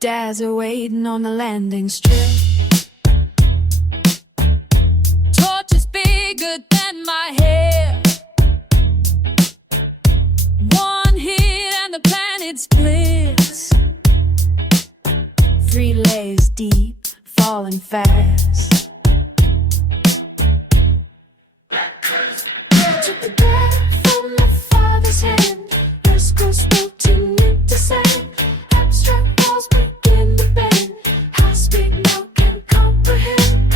Dads are waiting on the landing strip. Torch is bigger than my hair. One hit and the planet splits. 3 layers deep, falling fast. Took the breath from my father's hand. Crystals melting into sand. Abstract walls begin to bend. High speed now can comprehend.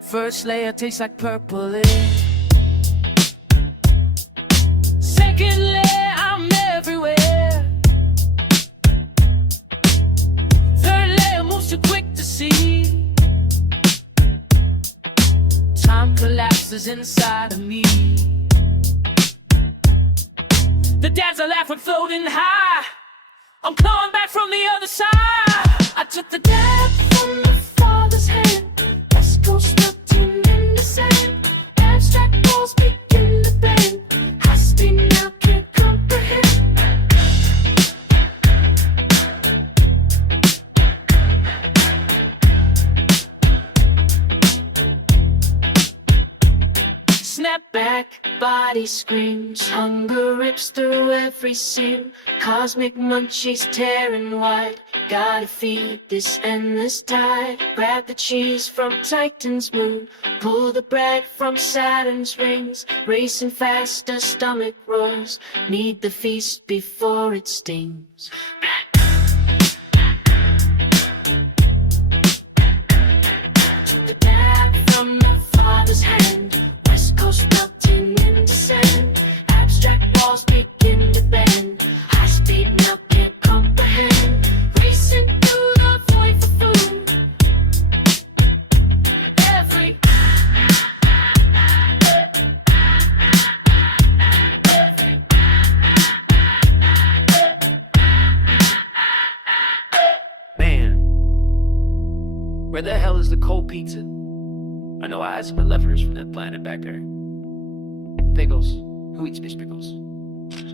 First layer tastes like purple. Second layer, I'm everywhere. Third layer moves too quick to see. Time collapses inside of me. The dads are laughing, floating high. I'm clawing back from the other side. I took the dad from my father's hand. West Coast melting in the sand. Abstract walls begin to bend. High speed now can't comprehend. Snap back, body screams. Hunger rips through every seam. Cosmic munchies tearing wide. Gotta feed this endless tide. Grab the cheese from Titan's moon. Pull the bread from Saturn's rings. Racing faster, stomach roars. Need the feast before it stings. Took the dad from my father's hand. West Coast melting in the sand. Abstract walls begin to bend. High speed now can't comprehend. Racing through the void for food. Every Man, where the hell is the cold pizza? I know I had some leftovers from that planet back there. Pickles. Who eats fish pickles?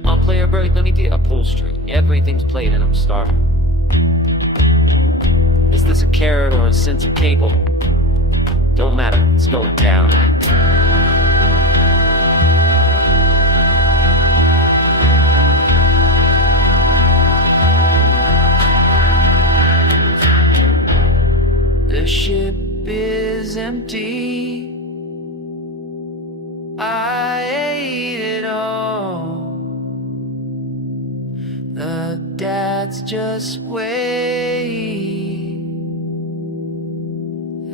I'll play a break, let me get a pull string. Everything's played and I'm starving. Is this a carrot or a sense of cable? Don't matter, it's going down. The ship is empty. I ate it all. The dads just wait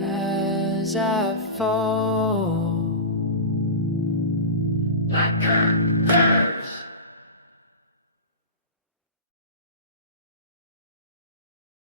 as I fall.